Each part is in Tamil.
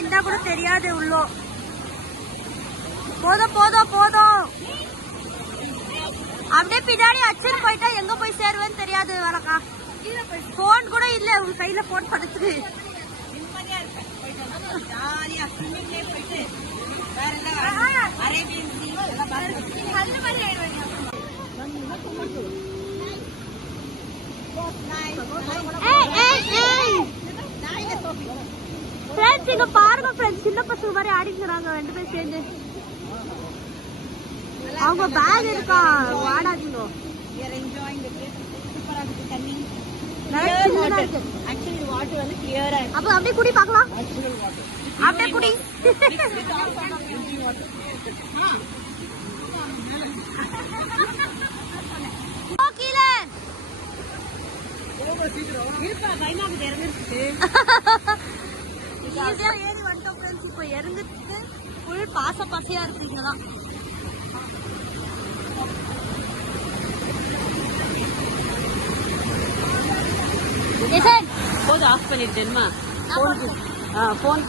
இருந்தா கூட தெரியாது உள்ளோ. போதும் போதும் போதும். அப்படியே பின்னாடி அச்சுன்னு போயிட்டா எங்க போய் சேருவேன்னு தெரியாது. வரக்கா போன் கூட இல்ல உங்க கையில போன் படுத்துது. இங்க பாருங்க ஃப்ரெண்ட்ஸ், சின்ன பசங்க மாதிரி ஆடிக்கிறாங்க 2 பேரும் சேர்ந்து. அவங்க பேக் இருக்கா வாடாதீங்க. அப்ப அப்படியே குடி பாக்கலாம். அப்படியே குடி. ஏறி வந்துட்டோம் ஃப்ரெண்ட்ஸ். இப்போ இறங்குறதுக்கு ஃபுல் பசையா இருக்குங்கதான். போது ஆஃப் பண்ணிட்டேன்மா போன்.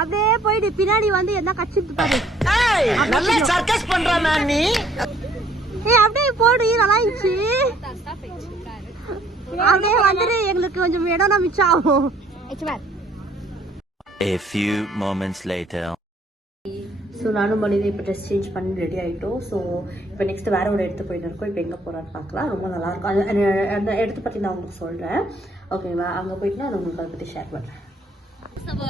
அப்படியே போயிடு. பின்னாடி வந்து என்ன கச்சிட்டு பாரு. சர்க்கஸ் பண்றானே நீ. அப்படியே போடு. நல்லா இருந்துச்சு. அப்படியே வந்துட்டு எங்களுக்கு கொஞ்சம் இடம் மிச்சம் ஆகும். A few moments later. So நானும் மனித இப்போ ட்ரெஸ் சேஞ்ச் பண்ணி ரெடி ஆகிட்டோம். ஸோ இப்போ நெக்ஸ்ட் வேற ஒரு இடத்து போயிட்டு இருக்கோம். இப்போ எங்கே போகிறான்னு பார்க்கலாம். ரொம்ப நல்லாயிருக்கும். அந்த இடத்த பற்றி நான் உங்களுக்கு சொல்கிறேன். ஓகேவா? அங்கே போயிட்டு நான் உங்களுக்கு அதை பற்றி ஷேர் பண்ணுறேன். நம்ம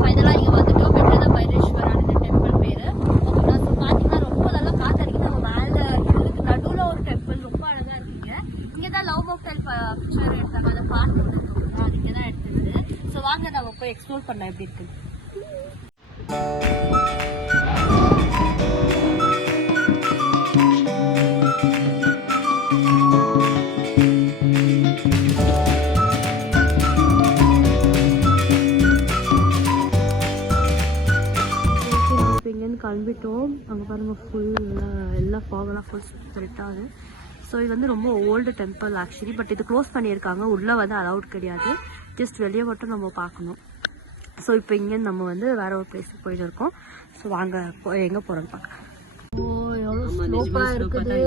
ஃபைனலாக இங்கே வந்துட்டோம். பெட்ரத பைரேஸ்வரான இந்த டெம்பிள் பேர். ஓகேங்களா? ஸோ பார்த்தீங்கன்னா ரொம்ப நல்லா காத்தடிக்குது. நம்ம மேலே இதுக்கு நடுவில் ஒரு டெம்பிள் ரொம்ப அழகாக இருக்குங்க. இங்கே தான் லவ் மோக்டைல் பிக்சர் எடுத்தாங்க. அதை பார்த்து அது இங்கே தான் எடுத்துருக்குது. ஸோ வாங்க நம்ம போய் எக்ஸ்ப்ளோர் பண்ண எப்படி இருக்குது. கிளம்பிட்டோம். அங்கே பாருங்கள் ஃபுல்லாக எல்லா ஃபாகெல்லாம் ஃபுல் ஸ்ப்ரெட்டாகுது. ஸோ இது வந்து ரொம்ப ஓல்டு டெம்பிள் ஆக்சுவலி. பட் இது க்ளோஸ் பண்ணியிருக்காங்க. உள்ளே வந்து அலவுட் கிடையாது. ஜஸ்ட் வெளியே மட்டும் நம்ம பார்க்கணும். ஸோ இப்போ இங்கேருந்து நம்ம வந்து வேற ஒரு பிளேஸுக்கு போயிட்டு இருக்கோம். ஸோ வாங்க எங்கே போகிறோன்னு பார்க்கலாம். ஓ எவ்வளோ ஸ்லோப்பாக இருக்குது.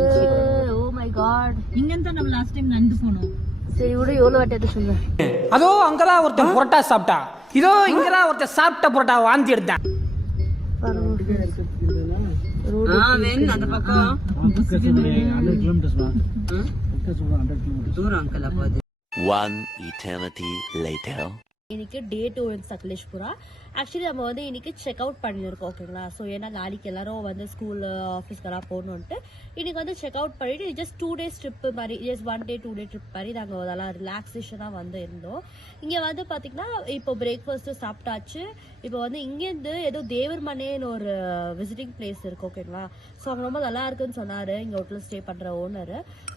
Oh my God. இங்கேருந்து தான் நம்ம லாஸ்ட் டைம் நடந்து போனோம். சரி விட எவ்வளோ வாட்டி சொல்லுங்க. அதோ அங்கதான் ஒருத்தன் புரோட்டா சாப்பிட்டா. இதோ இங்கதான் ஒருத்தன் சாப்பிட்ட புரோட்டா வாந்தி எடுத்தான். One eternity later. இன்னைக்கு டே 2 in சக்கலேஷ்புரா. ஆக்சுவலி நம்ம வந்து இன்னைக்கு செக் அவுட் பண்ணியிருக்கோம். ஓகேங்களா? ஸோ ஏன்னா நாளைக்கு எல்லாரும் வந்து ஸ்கூல் ஆஃபீஸ்க்கெல்லாம் போகணுன்ட்டு இன்னைக்கு வந்து செக் அவுட் பண்ணிட்டு ஜஸ்ட் 2 days ட்ரிப்பு மாதிரி, ஜஸ்ட் 1 day 2 day ட்ரிப் மாதிரி நாங்கள் அதெல்லாம் ரிலாக்ஸேஷனாக வந்து இருந்தோம். இங்கே வந்து பார்த்தீங்கன்னா இப்போ பிரேக்ஃபாஸ்ட்டு சாப்பிட்டாச்சு. இப்போ வந்து இங்கேருந்து ஏதோ தேவர் மனேன்னு ஒரு விசிட்டிங் பிளேஸ் இருக்கு. ஓகேங்களா? ஸோ அங்கே ரொம்ப நல்லா இருக்குன்னு சொன்னார் இங்கே ஹோட்டலில் ஸ்டே பண்ணுற ஓனர்.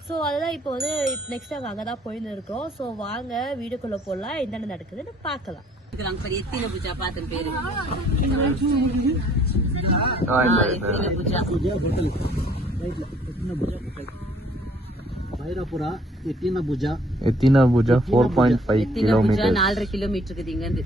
ஸோ அதுதான் இப்போ வந்து நெக்ஸ்ட் நாங்கள் அங்கே தான் போயின்னு இருக்கோம். ஸோ வாங்க வீடுக்குள்ளே போகலாம், என்னென்ன நடக்குதுன்னு பார்க்கலாம். பூஜா பாத்தன் பேரு பைராபுரா எத்தினா பூஜா 4.5 கிலோமீட்டர். 4.5 கிலோமீட்டர் இருக்குது இங்க இருந்து.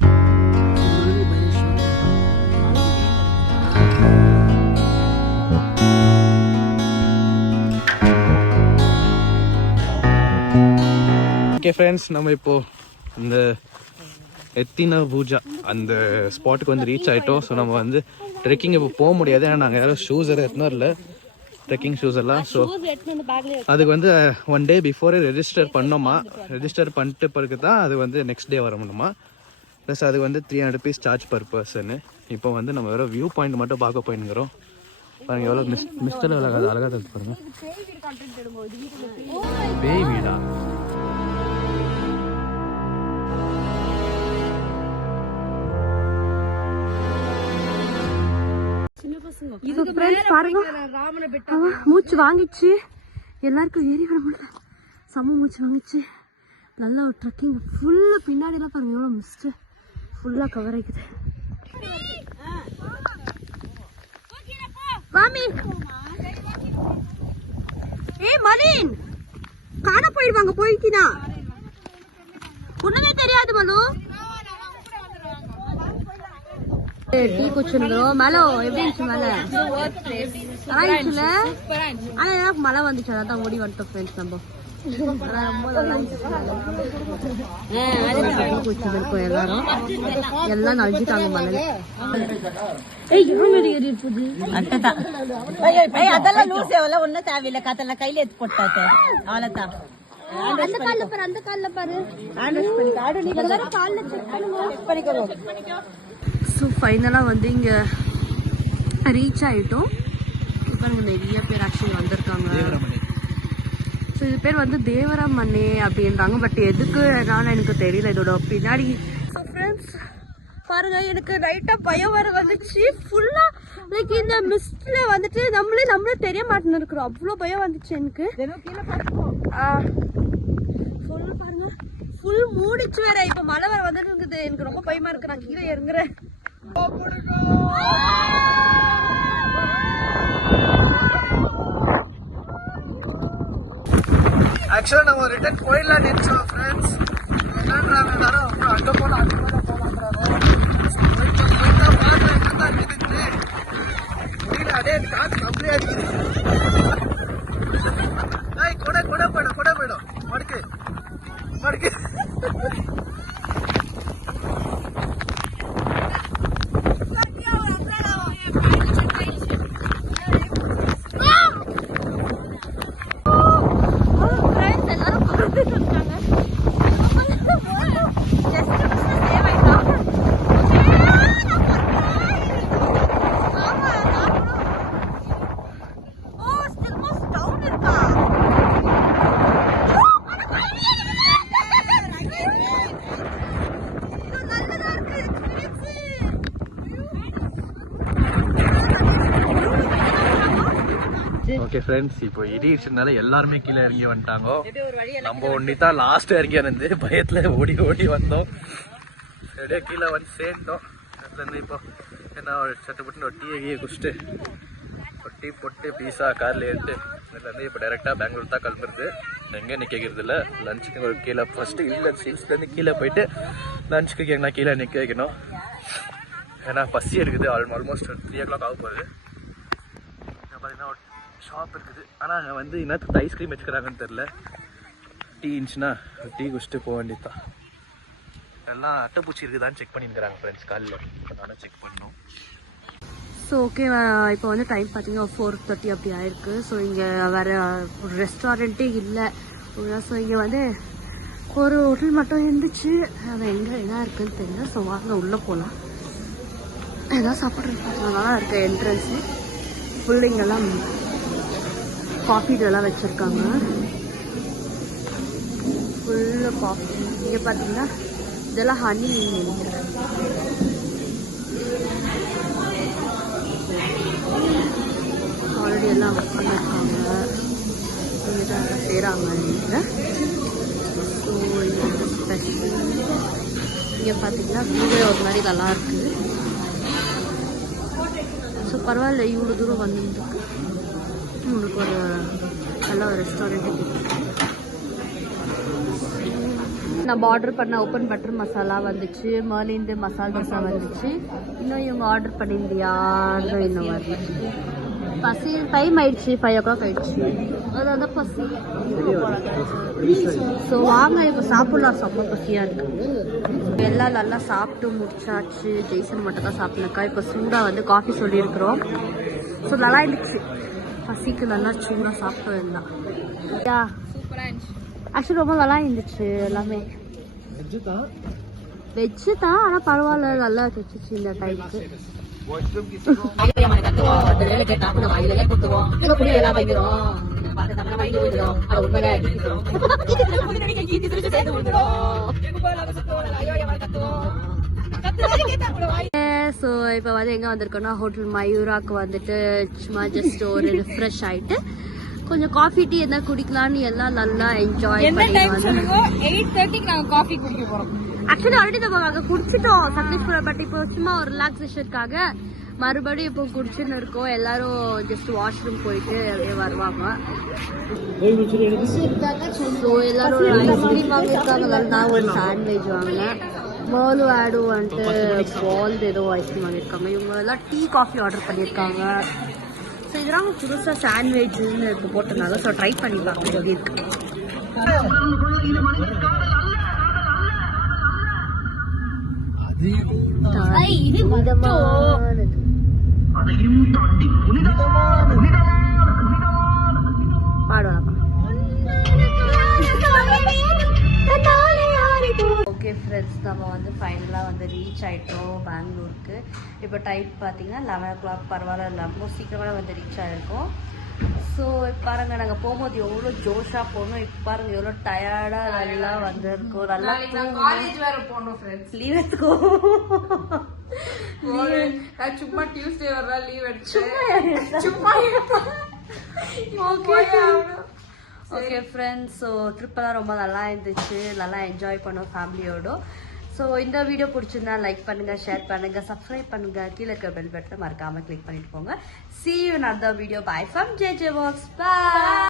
ஓகே ஃப்ரெண்ட்ஸ், நம்ம இப்போ இந்த எத்தினா பூஜா அந்த ஸ்பாட்டுக்கு வந்து ரீச் ஆகிட்டோம். ஸோ நம்ம வந்து ட்ரெக்கிங் இப்போ போக முடியாது. ஏன்னா நாங்கள் யாரும் ஷூஸ் எல்லாம் எடுத்துனோம் இல்லை, ட்ரெக்கிங் ஷூஸ் எல்லாம். ஸோ அதுக்கு வந்து 1 day பிஃபோரே ரெஜிஸ்டர் பண்ணோமா. ரெஜிஸ்டர் பண்ணிட்டு பிறகு தான் அது வந்து நெக்ஸ்ட் டே வரணுமா. ப்ளஸ் அது வந்து 300 rupees சார்ஜ் பர் பர்சனு. இப்போ வந்து நம்ம வேறு வியூ பாயிண்ட் மட்டும் பார்க்க போயிருக்கிறோம். பாருங்க எவ்வளோ மிஸ்டர் அழகாக தான் பாருங்க. பேய் வீடா? So friends, பாருங்க மூச்சு வாங்கிச்சு எல்லாருக்கும் ஏறி விட முடியல. செம்ம மூச்சு வாங்கிச்சு. நல்ல ஒரு ட்ரெக்கிங். ஃபுல்லா பின்னாடிலாம் பாருங்க எவ்வளோ மிஸ்ட் ஃபுல்லா கவர் ஆகிக்குது. வாமின் மலின் காண போயிடுவாங்க. போயிட்டினா ஒண்ணுமே தெரியாது மலு. டீ குடிச்சிருந்தோம். மலோ எப்படி இருந்துச்சு? மலை நல்லா இருந்துச்சுல. ஆனா எனக்கு மழை வந்துச்சு, அதான் ஓடி வந்துட்டோம் ஃப்ரெண்ட்ஸ். நம்ம ரொம்ப நல்லா குடிச்சிருக்கோம். எல்லாரும் எல்லாம் நழிஞ்சிட்டாங்க மலை. அதெல்லாம் லூஸ் எவ்வளவு ஒன்னும் தேவையில்லை. காத்தெல்லாம் கையில எடுத்து போட்டாச்சு, அவ்வளவுதான். அந்த கால்ல பாரு, அந்த கால்ல பாரு. ஸோ ஃபைனலாக வந்து இங்கே ரீச் ஆகிட்டோம். பாருங்க நிறைய பேர் ஆக்சுவலி வந்திருக்காங்க. ஸோ இது பேர் வந்து தேவரமண்ணே அப்படின்றாங்க. பட் எதுக்கு என்னன்னு எனக்கு தெரியல இதோட பின்னாடி. ஸோ ஃப்ரெண்ட்ஸ் பாருங்க, எனக்கு லைட்டாக பயம் வர வந்துச்சு. ஃபுல்லாக லைக் இந்த மிஸ்ட்ல வந்துட்டு நம்மளே தெரிய மாட்டேன்னு இருக்கிறோம். அவ்வளோ பயம் வந்துச்சு எனக்கு. ஃபுல்லாக பாருங்க ஃபுல் மூடிச்சு வேற. இப்போ மழை வர வந்துட்டு எனக்கு ரொம்ப பயமா இருக்கு. நான் கீழே இறங்குறேன். ஆக்சுவலா நம்ம ரிட்டர்ன் போயிடலாம் நினைச்சோம் ஃப்ரெண்ட்ஸ். என்னன்றாங்க அங்க போலாம் அதே காசு அப்படியே அடிக்குது. கொடை போயிடும் மடுக்கு ஓகே ஃப்ரெண்ட்ஸ், இப்போ இடிச்சதுனால எல்லாருமே கீழே இறங்கி வந்துட்டாங்க. நம்ம ஒண்டி தான் லாஸ்ட் இறங்கி வந்து பயத்துல ஓடி வந்தோம். அப்படியே கீழே வந்து சேர்ந்தோம். அதுலேருந்து இப்போ என்ன ஒரு சட்டப்பட்டு ஒரு டீயை குடிச்சிட்டு ஒரு டீ போட்டு பீஸா காரில் ஏறிட்டு அதுலேருந்து இப்போ டைரெக்டாக பெங்களூர் தான் கிளம்புறது. எங்கே நிற்க வைக்கிறது இல்லை. லஞ்சுக்கு ஒரு கீழே ஃபஸ்ட்டு ஹில்ஸ்லேருந்து கீழே போயிட்டு லஞ்சுக்கு எங்கன்னா கீழே நிற்க வைக்கணும். ஏன்னா பசி எடுக்குது. ஆல்மோஸ்ட் 3 o'clock ஆக போகுது. பார்த்தீங்கன்னா ஒரு ஷாப் இருக்குது. ஆனால் அங்கே வந்து என்னத்துக்கு ஐஸ்கிரீம் வச்சுக்கிறாங்கன்னு தெரில. டீ இருந்துச்சுன்னா டீ குடிச்சிட்டு போக வேண்டியதுதான். எல்லாம் அட்டைப்பூச்சி இருக்குதான்னு செக் பண்ணியிருக்கிறாங்க ஃப்ரெண்ட்ஸ். காலையில் அதனால செக் பண்ணணும். ஸோ ஓகே, இப்போ வந்து டைம் பார்த்தீங்கன்னா 4:30 அப்படி ஆயிருக்கு. ஸோ இங்கே வேறு ஒரு ரெஸ்டாரண்ட்டே இல்லை. ஸோ இங்கே வந்து ஒரு ஹோட்டல் மட்டும் இருந்துச்சு. அது எங்கே என்ன இருக்குதுன்னு தெரியல. ஸோ வாங்க உள்ளே போகலாம். எதாவது சாப்பிட்றது நல்லா இருக்குது. என்ட்ரன்ஸு ஃபுல்லிங்கெல்லாம் காஃபி இதெல்லாம் வச்சுருக்காங்க. Full coffee. இங்கே பார்த்தீங்கன்னா இதெல்லாம் ஹனி நினைக்கிறேன். ஆல்ரெடி எல்லாம் உட்காந்துருக்காங்க. இங்கே தான் செய்கிறாங்க நினைக்கிறேன். ஸோ இது வந்து ஸ்பெஷல். இங்கே பார்த்தீங்கன்னா வீடு ஒரு மாதிரி நல்லா இருக்குது. ஸோ பரவாயில்ல, இவ்வளோ தூரம் வந்துருக்கு. உங்களுக்கு ஒரு நல்ல ஒரு ரெஸ்டாரண்ட். நம்ம ஆர்டர் பண்ண ஓப்பன் பட்டர் மசாலா வந்துச்சு. மர்லிந்து மசால் தோசை வந்துச்சு. இன்னும் இவங்க ஆர்டர் பண்ணியிருந்தியா இன்னும் வந்துச்சு. பசி டைம் ஆயிடுச்சு. 5 o'clock ஆயிடுச்சு. அதாவது பசி. ஸோ வாங்க இப்போ சாப்பிட்லாம். செம்ம பசியாக இருக்குது. எல்லாம் நல்லா சாப்பிட்டு முடிச்சாச்சு. ஜெய்சன் மட்டும் தான் சாப்பிட்லக்கா. இப்போ சூடாக வந்து காஃபி சொல்லியிருக்கிறோம். ஸோ நல்லா இருந்துச்சு. பசிக்கு நல்லா சூடாக சாப்பிட்டு இருந்தான். ஆக்சுவலி ரொம்ப நல்லா இருந்துச்சு. எல்லாமே வெஜ்ஜு தான். ஆனால் பரவாயில்ல, நல்லா வச்சுச்சு இந்த டைமுக்கு. ஸோ இப்போ வந்து எங்கே வந்திருக்கோம்னா ஹோட்டல் மயூராக்கு வந்துட்டு சும்மா ஜஸ்ட் ஒரு ரிஃப்ரெஷ் ஆகிட்டு கொஞ்சம் காஃபி டீ என்ன குடிக்கலாம்னு எல்லாம் நல்லா என்ஜாய் பண்ணி 8:30 நாங்க காஃபி குடிக்க போறோம். ஆக்சுவலி ஆல்ரெடி நம்ம அங்கே குடிச்சிட்டோம் சக்லேஷ்புரம், பட் இப்போ சும்மா ஒரு ரிலாக்ஸேஷனுக்காக மறுபடியும் இப்போ குடிச்சுன்னு இருக்கோம். எல்லாரும் ஜஸ்ட் வாஷ்ரூம் போயிட்டு அப்படியே வருவாங்க. ஸோ எல்லாரும் ஐஸ்கிரீம் வாங்கியிருக்காங்க, நான் ஒரு சாண்ட்விச் வாங்கினேன். மேலு ஆடு வந்துட்டு பால்து ஏதோ ஐஸ்கிரீம் வாங்கியிருக்காங்க. இவங்க எல்லாம் டீ காஃபி ஆர்டர் பண்ணியிருக்காங்க. ஸோ இதெல்லாம் புதுசாக சாண்ட்விச்னு இப்போ போட்டிருந்தாங்க. ஸோ ட்ரை பண்ணி பார்க்கலாம் எப்படி இருக்கு. ஓகே ஃப்ரெண்ட்ஸ், நம்ம வந்து ஃபைனலாக வந்து ரீச் ஆகிட்டோம் பெங்களூருக்கு. இப்போ டைம் பார்த்தீங்கன்னா 11 o'clock. பரவாயில்ல, ரொம்ப சீக்கிரமாக வந்து ரீச் ஆகிருக்கோம். ஸோ பாருங்க, நாங்கள் போகும்போது எவ்வளோ ஜோஷாக போகணும், இப்போ பாருங்க எவ்வளோ டயர்டாக நல்லா வந்திருக்கோம். நல்லா காலேஜ் வேற போறோம் ஃப்ரெண்ட்ஸ். லீவ் எடுத்துக்கோ. சும்மா டியூஸ்டே வர லீவ் எடுத்து சும்மா ஓகே ஃப்ரெண்ட்ஸ், ஸோ ட்ரிப்பெல்லாம் ரொம்ப நல்லா இருந்துச்சு, நல்லா என்ஜாய் பண்ணோம் ஃபேமிலியோட. ஸோ இந்த வீடியோ பிடிச்சிருந்தா லைக் பண்ணுங்க, ஷேர் பண்ணுங்க, சப்ஸ்கிரைப் பண்ணுங்க, கீழே இருக்க பெல் பட்டனை மறக்காம கிளிக் பண்ணிட்டு போங்க. See you in another video. Bye from JJ Vlogs. Bye.